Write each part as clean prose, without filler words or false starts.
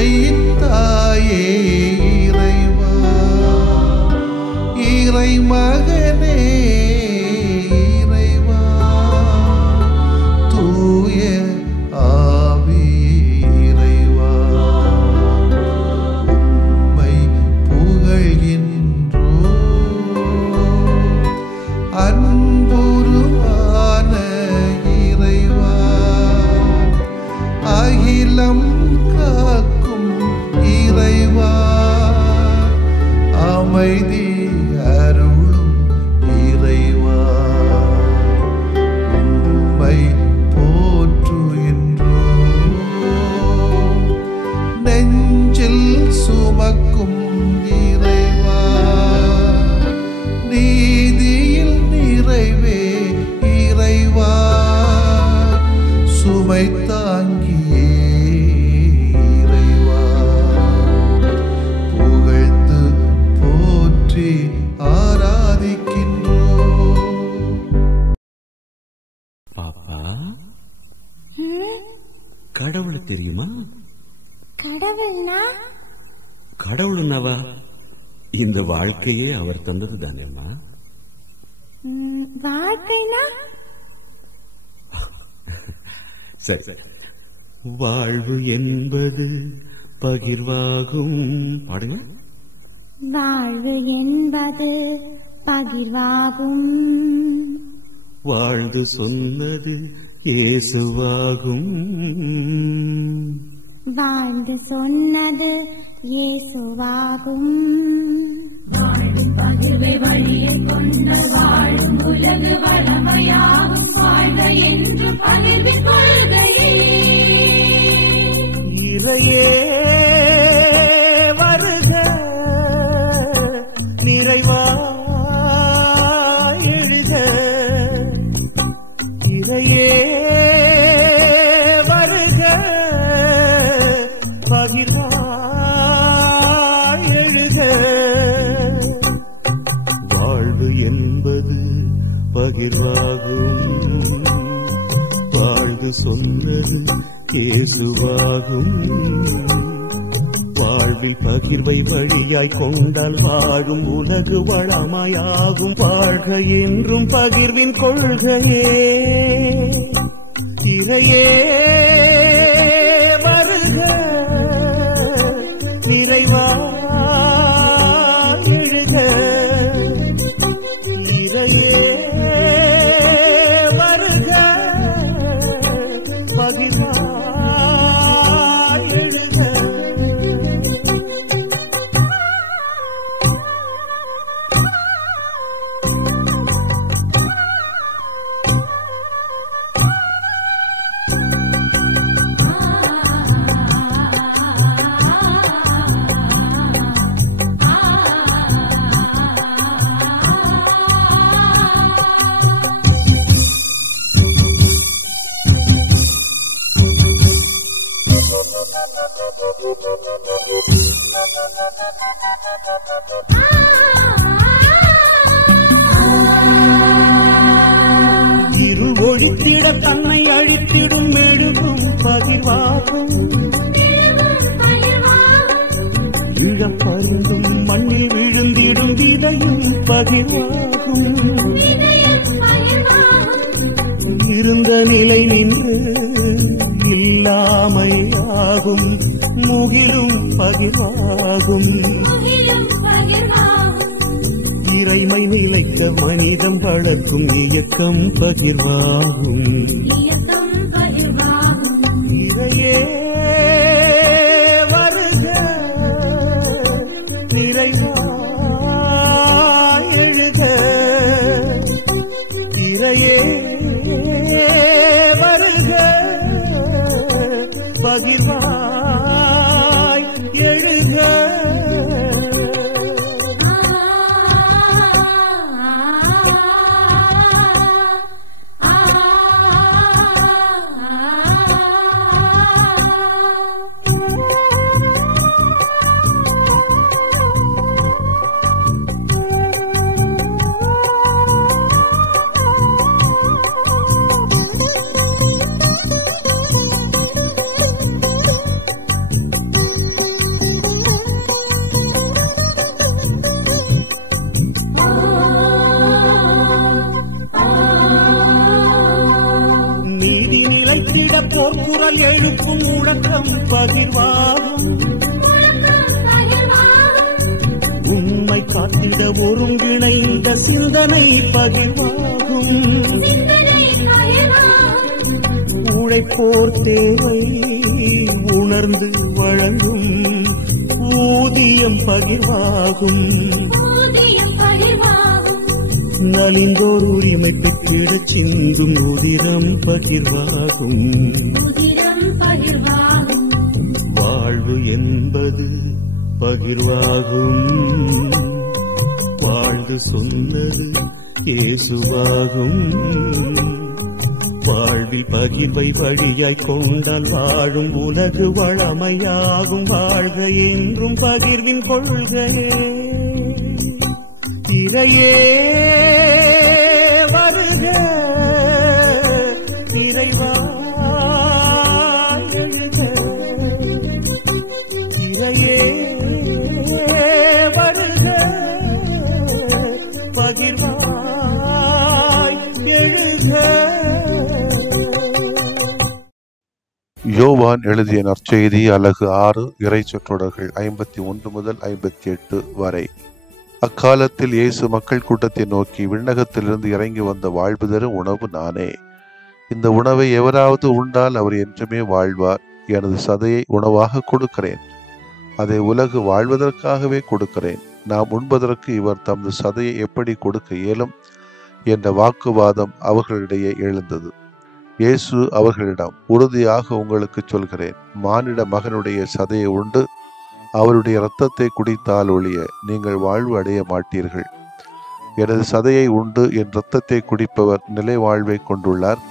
உண்மையின் தாயே இறைவா, இறை மகனே இறைவா, தூய ஆவியே இறைவா, உம்மை புகழ்கின்றோம். அன்புருவான இறைவா, அகிலம் காக்கும் இறைவா, அமைதி அருளும் இறைவா, உம்மை போற்றுகின்றோம். நெஞ்சில் சுமக்கும் இறைவா, நீதியில் நிறைவே இறைவா, சுமை தாங்கியே இறைவா, புகழ்ந்து போற்றி ஆராதிக்கின்றோம். பாப்பா, கடவுளை தெரியுமா? கடவுள்னா? கடவுள்னவா இந்த வாழ்க்கையே அவர் தந்தது தானேம்மா. வாழ்க்கைனா? சரி, வாழ்வு என்பது பகிர்வாகும். பாடுங்க. வாழ்வு என்பது பகிர்வாகும். வாழ்ந்து சொன்னது இயேசுவாகும். வாழ்ந்து சொன்னது இயேசுவாகும். வாழும் பகிர்வை வழியை கொண்ட வாழும் உலகு வளமையாகும். வாழ்க என்று பகிர்வின் கொள்கையே இறையே வருக, நிறைவா எழுக. இறையே வருக, பகிர்வாய் எழுக. வாழ்வு என்பது பகிர்வாகும். வாழ்ந்து சொன்னது இயேசுவாகும். வாழ்வில் பகிர்வை வழியாய் கொண்டால் வாழும் உலகு வளமாயாகும். வாழ்க என்றும் பகிர்வின் கொள்கையே. இறையே வருக, நிறைவா எழுக. இறையே வருக, பகிர்வாய் எழுக. இருள் ஒழித்திட தன்னை அழித்திடும் மெழுகும் பகிர்வாகும். இழப்பறிந்தும் மண்ணில் விழுந்திடும் விதையும் பகிர்வாகும். இருந்த நிலை நின்று இல்லாமையாகும். முகிலும் பகிர்வாகும். இறைமை நிலைத்த மனிதம் வளர்க்கும் இயக்கம் பகிர்வாகும். இறையே வருக, நிறைவாய் எழுக. இறையே வருக, பகிர்வாய் எழுக. பகிர்வாகும். முழக்கம் பகிர்வாகும். உண்மை காத்திட ஒருங்கிணைந்த சிந்தனை பகிர்வாகும். சிந்தனை பகிர்வாகும். உழைப்போர் தேவை உணர்ந்து வழங்கும் ஊதியம் பகிர்வாகும். ஊதியம் பகிர்வாகும். நலிந்தோர் உரிமை பெற்றிடச் சிந்தும் உதிரம் பகிர்வாகும். உதிரம் பகிர்வாகும். வாழ்வு என்பது பகிர்வாகும். வாழ்ந்து சொன்னது இயேசுவாகும். வாழ்வில் பகிர்வை வழியாய் கொண்டால் வாழும் உலகு வளமையாகும். வாழ்க என்றும் பகிர்வின் கொள்கையே. இறையே வருக, இறைவா எழுக. இறையே வருக, பகிர்வாய் எழுக. யோவான் எழுதிய நற்செய்தி அலகு 6 இறை சொற்றொடர்கள் 51 முதல் 58 வரை. அக்காலத்தில் இயேசு மக்கள் கூட்டத்தை நோக்கி, விண்ணகத்திலிருந்து இறங்கி வந்த வாழ்வு தரும் உணவு நானே. இந்த உணவை எவராவது உண்டால் அவர் என்றுமே வாழ்வார். எனது சதையை உணவாக கொடுக்கிறேன். அதை உலகு வாழ்வதற்காகவே கொடுக்கிறேன். நாம் உண்பதற்கு இவர் தமது சதையை எப்படி கொடுக்க இயலும் என்ற வாக்குவாதம் அவர்களிடையே எழுந்தது. இயேசு அவர்களிடம், உறுதியாக உங்களுக்கு சொல்கிறேன், மானிட மகனுடைய சதையை உண்டு அவருடைய இரத்தத்தை குடித்தால் ஒழிய நீங்கள் வாழ்வு அடைய மாட்டீர்கள். எனது சதையை உண்டு என் இரத்தத்தை குடிப்பவர் நிலை வாழ்வை கொண்டுள்ளார்.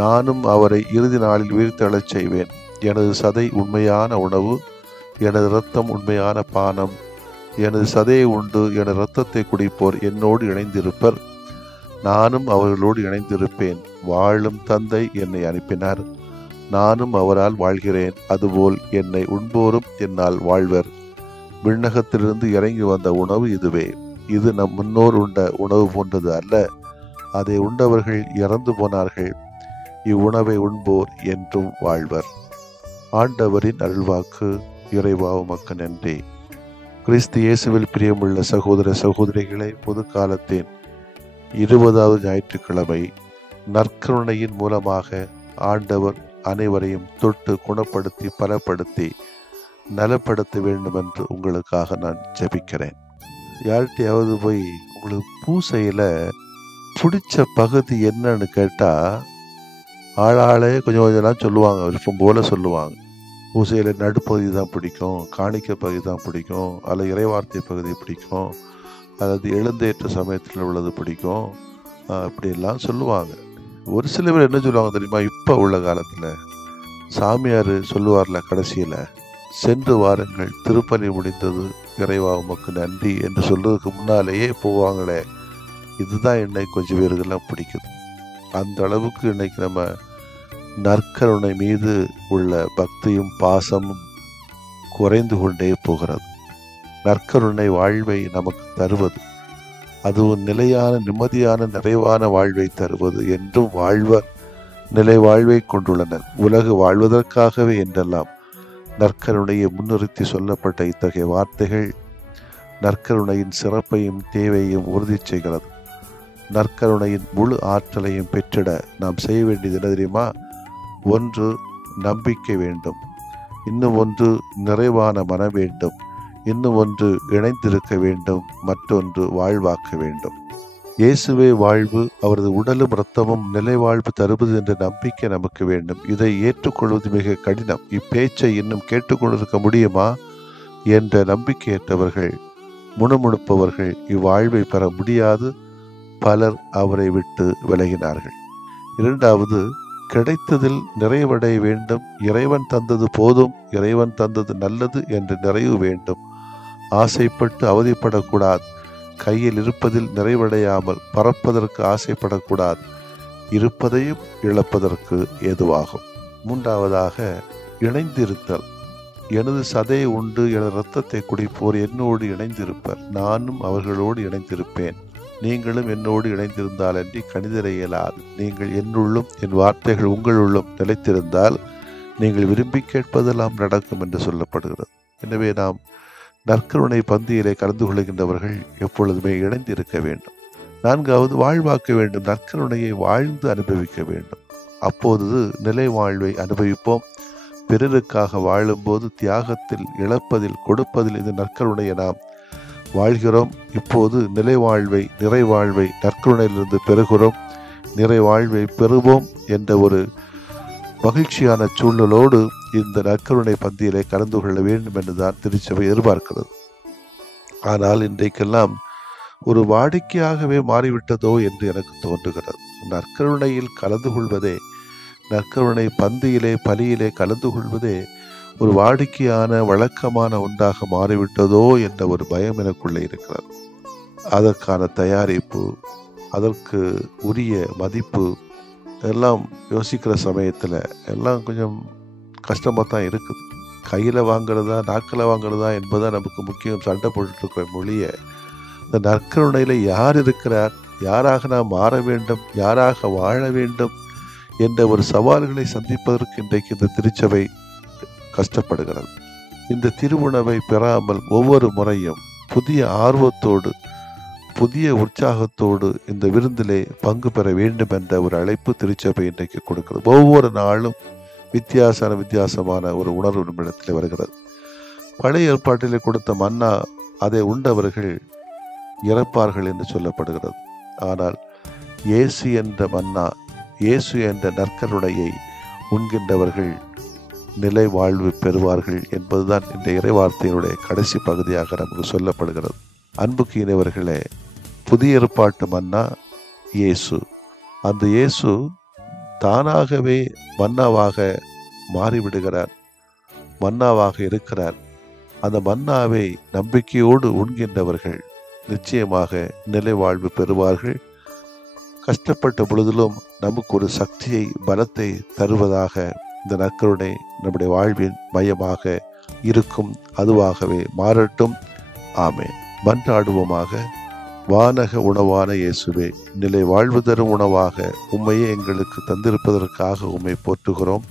நானும் அவரை இறுதி நாளில் உயிர்த்தெழச் செய்வேன். எனது சதை உண்மையான உணவு, எனது இரத்தம் உண்மையான பானம். எனது சதையை உண்டு எனது இரத்தத்தை குடிப்போர் என்னோடு இணைந்திருப்பர், நானும் அவர்களோடு இணைந்திருப்பேன். வாழும் தந்தை என்னை அனுப்பினார், நானும் அவரால் வாழ்கிறேன். அதுபோல் என்னை உண்போரும் என்னால் வாழ்வர். விண்ணகத்திலிருந்து இறங்கி வந்த உணவு இதுவே. இது நம் முன்னோர் உண்ட உணவு போன்றது அல்ல. அதை உண்டவர்கள் இறந்து போனார்கள். இவ்வுணவை உண்போர் என்றும் வாழ்வர். ஆண்டவரின் அருள்வாக்கு. இறைவா உமக்கு நன்றி. கிறிஸ்து இயேசுவில் பிரியமுள்ள சகோதர சகோதரிகளை, பொது காலத்தின் 20வது ஞாயிற்றுக்கிழமை நற்கருணையின் மூலமாக ஆண்டவர் அனைவரையும் தொட்டு குணப்படுத்தி பலப்படுத்தி நலப்படுத்த வேண்டும் என்று உங்களுக்காக நான் ஜெபிக்கிறேன். யார்கிட்டையாவது போய் உங்களுக்கு பூசையில் பிடிச்ச பகுதி என்னன்னு கேட்டால் ஆளாளே கொஞ்சம் கொஞ்சம்லாம் சொல்லுவாங்க, விருப்பம் போல சொல்லுவாங்க. பூசையில் நடுப்பகுதி தான் பிடிக்கும், காணிக்க பகுதி தான் பிடிக்கும், அல்லது இறைவார்த்தை பகுதி பிடிக்கும், அல்லது எழுந்தேற்ற சமயத்தில் உள்ளது பிடிக்கும், அப்படியெல்லாம் சொல்லுவாங்க. ஒரு சில பேர் என்ன சொல்லுவாங்க தெரியுமா? இப்போ உள்ள காலத்தில் சாமியார் சொல்லுவார்ல, கடைசியில் சென்று வாருங்கள், திருப்பலி முடிந்தது, இறைவா உமக்கு நன்றி என்று சொல்றதுக்கு முன்னாலேயே போவாங்களே, இதுதான் என்னை கொஞ்சம் பேருக்கெல்லாம் பிடிக்குது. அந்த அளவுக்கு இன்னைக்கு நம்ம நற்கருணை மீது உள்ள பக்தியும் பாசமும் குறைந்து கொண்டே போகிறது. நற்கருணை வாழ்வை நமக்கு தருவது, அதுவும் நிலையான நிம்மதியான நிறைவான வாழ்வை தருவது. என்றும் வாழ்வர் நிலை வாழ்வை கொண்டுள்ளனர். உலகு வாழ்வதற்காகவே என்றெல்லாம் நற்கருணையை முன்னிறுத்தி சொல்லப்பட்ட இத்தகைய வார்த்தைகள் நற்கருணையின் சிறப்பையும் தேவையையும் உறுதி செய்கிறது. நற்கருணையின் முழு ஆற்றலையும் பெற்றிட நாம் செய்ய வேண்டியது என்ன தெரியுமா? ஒன்று நம்பிக்கை வேண்டும், இன்னும் ஒன்று நிறைவான மனம் வேண்டும், இன்னும் ஒன்று இணைந்திருக்க வேண்டும், மற்றொன்று வாழ்வாக்க வேண்டும். இயேசுவே வாழ்வு, அவரது உடலும் இரத்தமும் நிலை வாழ்வு தருவது என்ற நம்பிக்கை நமக்கு வேண்டும். இதை ஏற்றுக்கொள்வது மிக கடினம். இப்பேச்சை இன்னும் கேட்டுக்கொண்டிருக்க முடியுமா என்ற நம்பிக்கையற்றவர்கள், முணுமுணுப்பவர்கள் இவ்வாழ்வை பெற முடியாது. பலர் அவரை விட்டு விலகினார்கள். இரண்டாவது, கிடைத்ததில் நிறைவடைய வேண்டும். இறைவன் தந்தது போதும், இறைவன் தந்தது நல்லது என்ற நிறைவு வேண்டும். ஆசைப்பட்டு அவதிப்படக்கூடாது. கையில் இருப்பதில் நிறைவடையாமல் பறப்பதற்கு ஆசைப்படக்கூடாது. இருப்பதையும் இழப்பதற்கு ஏதுவாகும். மூன்றாவதாக, இணைந்திருத்தல். எனது சதையை உண்டு எனது இரத்தத்தை குடிப்போர் என்னோடு இணைந்திருப்பர், நானும் அவர்களோடு இணைந்திருப்பேன். நீங்களும் என்னோடு இணைந்திருந்தால் அன்றி கணிதர இயலாது. நீங்கள் என்னுள்ளும் என் வார்த்தைகள் உங்களுள்ளும் நிலைத்திருந்தால் நீங்கள் விரும்பி கேட்பதெல்லாம் நடக்கும் என்று சொல்லப்படுகிறது. எனவே நாம் நற்கருணை பந்தியிலே கலந்து கொள்கின்றவர்கள் எப்பொழுதுமே இணைந்திருக்க வேண்டும். 4வது, வாழ்வாக்க வேண்டும். நற்கருணையை வாழ்ந்து அனுபவிக்க வேண்டும். அப்போது நிலை வாழ்வை அனுபவிப்போம். பிறருக்காக வாழும்போது தியாகத்தில், இழப்பதில், கொடுப்பதில் இந்த நற்கருணையை நாம் வாழ்கிறோம். இப்போது நிலை வாழ்வை, நிறைவாழ்வை நற்கருணையிலிருந்து பெறுகிறோம். நிறைவாழ்வை பெறுவோம் என்ற ஒரு மகிழ்ச்சியான சூழலோடு இந்த நற்கருணை பந்தியிலே கலந்து கொள்ள வேண்டும் என்றுதான் திருச்சபை எதிர்பார்க்கிறது. ஆனால் இன்றைக்கெல்லாம் ஒரு வாடிக்கையாகவே மாறிவிட்டதோ என்று எனக்கு தோன்றுகிறது. நற்கருணையில் கலந்து கொள்வதே, நற்கருணை பந்தியிலே பலியிலே கலந்து கொள்வதே ஒரு வாடிக்கையான வழக்கமான ஒன்றாக மாறிவிட்டதோ என்ற ஒரு பயம் எனக்குள்ளே இருக்கிறது. அதற்கான தயாரிப்பு, அதற்கு உரிய மதிப்பு எல்லாம் யோசிக்கிற சமயத்தில் எல்லாம் கொஞ்சம் கஷ்டமாக தான் இருக்குது. கையில் வாங்கிறதா நாக்கில் வாங்கிறதா என்பதுதான் நமக்கு முக்கியம். சண்டை போட்டுருக்கிற மொழிய இந்த நற்கருணையில் யார் இருக்கிறார், யாராக நாம் மாற வேண்டும், யாராக வாழ வேண்டும் என்ற ஒரு சவால்களை சந்திப்பதற்கு இன்றைக்கு இந்த திருச்சபை கஷ்டப்படுகிறது. இந்த திருவுணவை பெறாமல் ஒவ்வொரு முறையும் புதிய ஆர்வத்தோடு, புதிய உற்சாகத்தோடு இந்த விருந்திலே பங்கு பெற வேண்டும் என்ற ஒரு அழைப்பு திருச்சபை இன்றைக்கு கொடுக்கிறது. ஒவ்வொரு நாளும் வித்தியாசமான ஒரு உணர்வு நம்மிடத்தில் வருகிறது. பழைய ஏற்பாட்டிலே கொடுத்த மன்னா, அதை உண்டவர்கள் இறப்பார்கள் என்று சொல்லப்படுகிறது. ஆனால் இயேசு என்ற மன்னா, இயேசு என்ற நற்கருணையை உண்கின்றவர்கள் நிலை வாழ்வு பெறுவார்கள் என்பதுதான் இந்த இறைவார்த்தையினுடைய கடைசி பகுதியாக நமக்கு சொல்லப்படுகிறது. அன்புக்கு இணையவர்களே, புதிய ஏற்பாட்டு மன்னா இயேசு. அந்த இயேசு தானாகவே மன்னாவாக மாறிவிடுகிறார், மன்னாவாக இருக்கிறார். அந்த மன்னாவை நம்பிக்கையோடு உண்கின்றவர்கள் நிச்சயமாக நிலை வாழ்வு பெறுவார்கள். கஷ்டப்பட்ட பொழுதிலும் நமக்கு ஒரு சக்தியை, பலத்தை தருவதாக இந்த நற்கருணை நம்முடைய வாழ்வின் மையமாக இருக்கும். அதுவாகவே மாறட்டும். ஆமென். மன்றாடுவோமாக. வானக உணவான இயேசுவே, நிலை வாழ்வு தரும் உணவாக உம்மையே எங்களுக்கு தந்திருப்பதற்காக உம்மை போற்றுகிறோம்.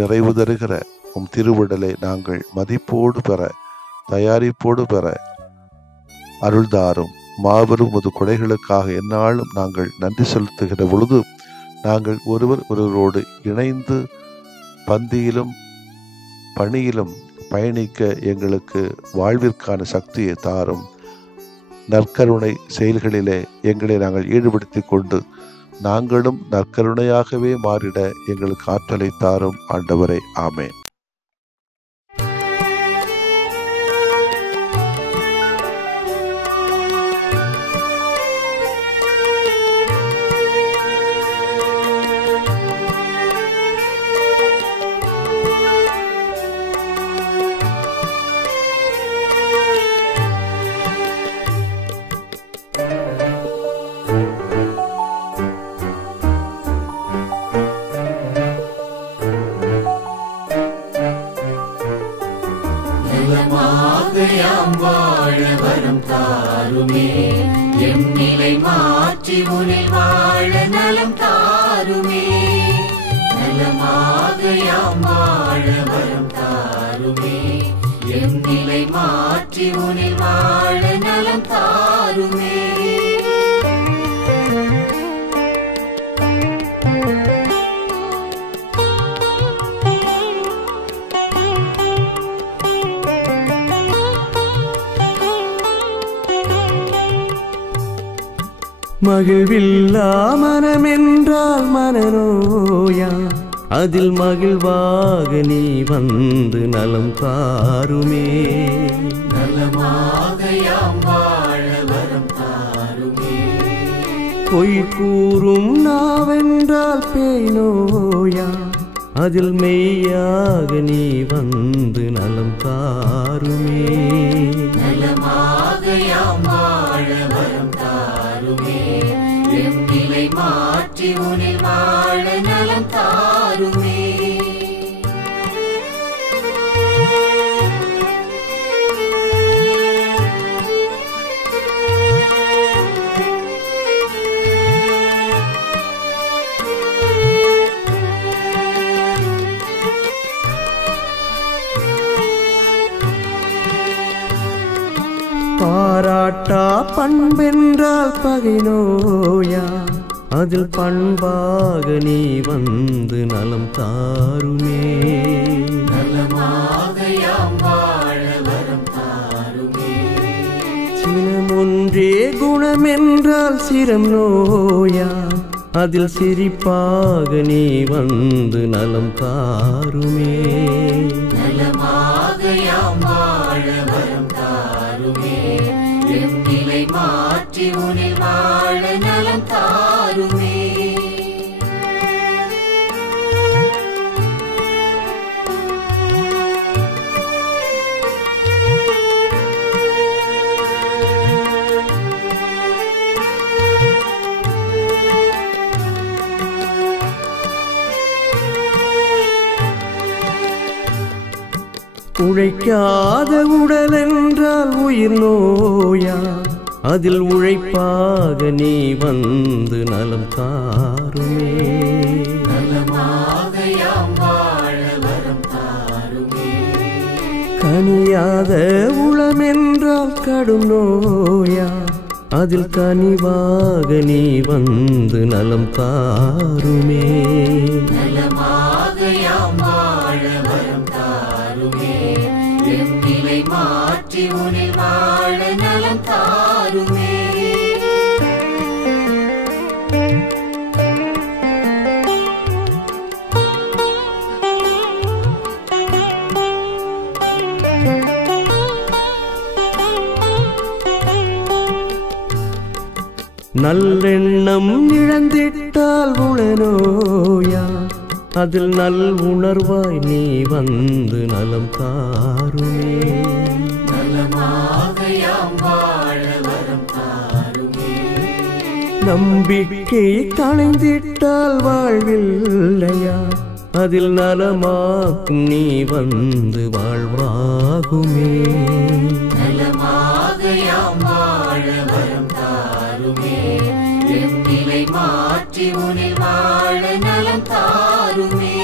நிறைவு தருகிற உம் திருவிடலை நாங்கள் மதிப்போடு பெற, தயாரிப்போடு பெற அருள்தாரும். மாபெரும் உமது கொடைகளுக்காக எந்நாளும் நாங்கள் நன்றி செலுத்துகிற பொழுது நாங்கள் ஒருவரோடு இணைந்து பந்தியிலும் பணியிலும் பயணிக்க எங்களுக்கு வாழ்விற்கான சக்தியை தாரும். நற்கருணை செயல்களிலே எங்களை நாங்கள் ஈடுபடுத்தி கொண்டு நாங்களும் நற்கருணையாகவே மாறிட எங்களுக்கு ஆற்றலை தாரும் ஆண்டவரே. ஆமென். நலமாகையாம் வாழ வரம் தாருமே, எம் நிலை மாற்றி உனில் வாழ நலம் தாருமே. நலமாகையாம் வாழ வரம் தாருமே, எம் நிலை மாற்றி உனில் வாழ நலம் தாருமே. மகிழ்வில்லா மனமென்றால் மனநோயா, அதில் மகிழ்வாக நீ வந்து நலம் தாருமே. நலமாகையாம் வாழ வரம் தாருமே. பொய் கூறும் நாவென்றால் பேய் நோயா, அதில் மெய்யாக நீ வந்து நலம் தாருமே. நலமாகையாம் வாழ வரம் தாருமே, எம் நிலை மாற்றி உனில் வாழ நலம் தாருமே. பாராட்டா பண்பென்றால் பகை நோயா அதில் பண்பாக நீ வந்து நலம் தாருமே. நலமாக யாம் வாழ வரம் தாருமே. சினமொன்றே குணமென்றால் சிரம் நோயா அதில் சிரிப்பாக நீ வந்து நலம் தாருமே. நலமாக யாம் வாழ வரம் தாருமே. எம் நிலை மாற்றி உனில் வாழ நலம் தாருமே. உழைக்காத உடல் என்றால் உயிர் நோயா அதில் உழைப்பாக நீ வந்து நலம் தாருமே. நலமாக யாம் வாழ வரம் தாருமே. கனியாத உளமென்றால் கடும் நோயா அதில் கனிவாக நீ வந்து நலம் தாருமே. நலமாக யாம் வாழ வரம் தாருமே. எம் நிலை மாற்றி உனில் வாழ நலம் தாருமே. நல்லெண்ணம் இழந்திட்டால் உளநோயா அதில் நல் உணர்வாய் நீ வந்து நலம் தாருமே. நலமாக யாம் வாழ வரம் தாருமே. நம்பிக்கை களைந்திட்டால் வாழ்வில்லையா அதில் நலமாக்கும் நீ வந்து வாழ்வாகுமே. நலமாக யாம் வாழ வரம் தாருமே. எம் நிலை மாற்றி உனில் வாழ நலம் தாருமே.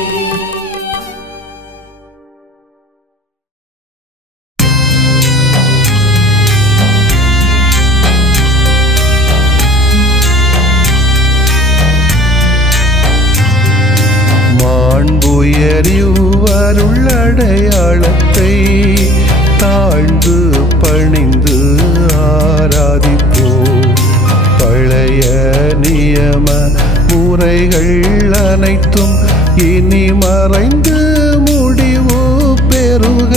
மாண்புயரிவருள்ளடையாளத்தை தாழ்ந்து பணிந்து ஆராதிப்போம். பழைய நியம முறைகள் அனைத்தும் இனி மறைந்து முடிவு பெறுக.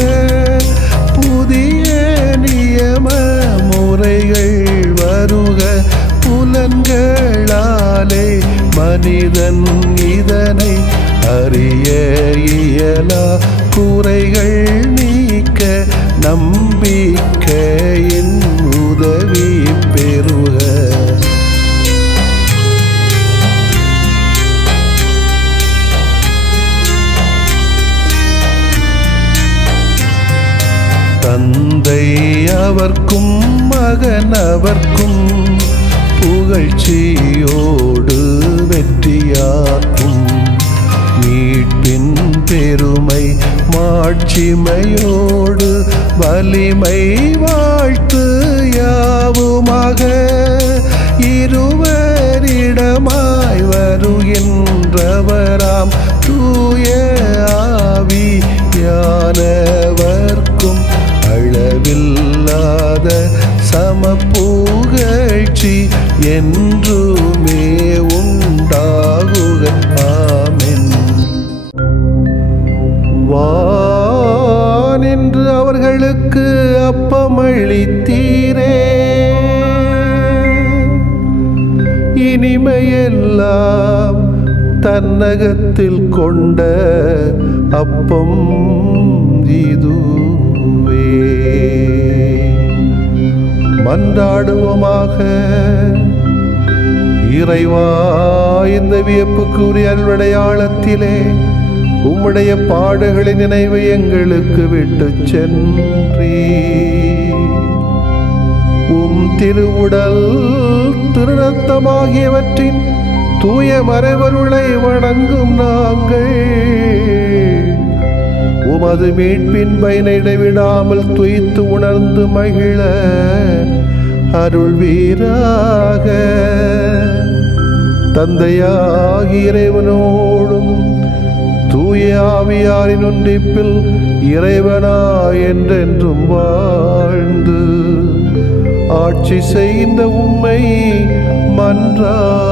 புதிய நியம முறைகள் வருக. புலன்களாலே மனிதன் இதனை அறிய இயலா. குறைகள் நீக்க நம்பிக்கையின் உதவி பெறுக. தந்தை அவர்க்கும் மகன் அவர்க்கும் புகழ்ச்சியோடு வெற்றியாக்கும். மீட்பின் பெருமை மாட்சிமையோடு வலிமை வாழ்த்து யாவுமாக. இருவரிடமாய் வருகின்றவராம் தூய ஆவியானவர்க்கும் அளவில்லாத சமப்புகழ்ச்சி என்றுமே உண்டாகுக. ஆமென். வானின்று அவர்களுக்கு அப்பமளித்தீரே. இனிமையெல்லாம் தன்னகத்தில் கொண்ட அப்பம் இதுவே. மன்றாடுவோமாக. இறைவா, இந்த வியப்புக்குரிய அருளடையாளத்திலே உம்முடைய பாடுகளின் நினைவை எங்களுக்கு விட்டு சென்றீ. உம் திருவுடல் திருரத்தமாகியவற்றின் தூய மறைவருளை வணங்கும் நாங்கள் உமது மீட்பின் பயனை இடைவிடாமல் துய்த்து உணர்ந்து மகிழ அருள்வீராக. தந்தையாகிய இறைவனோடும் தூய ஆவியாரின் ஒன்றிப்பில் இறைவனா என்றென்றும் வாழ்ந்து ஆட்சி செய்கின்ற உம்மை மன்றாடுகிறோ.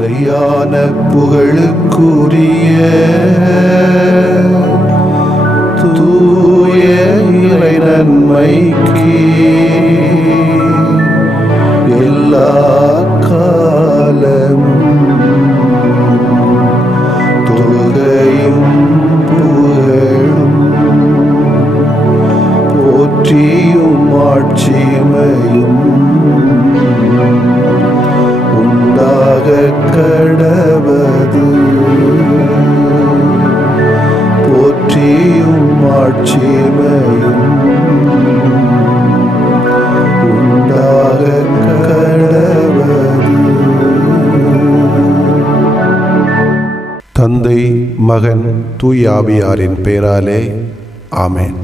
நிலையான புகழுக்குரிய தூய இறை நன்மைக்கு எல்லா காலமும் தொழுகையும் புகழும் போற்றியும் ஆட்சிமையும் உண்டாக கடவது. போற்றியும் ஆட்சிமையும் உண்டாக கடவது. தந்தை, மகன், தூய ஆவியாரின் பெயராலே ஆமென்.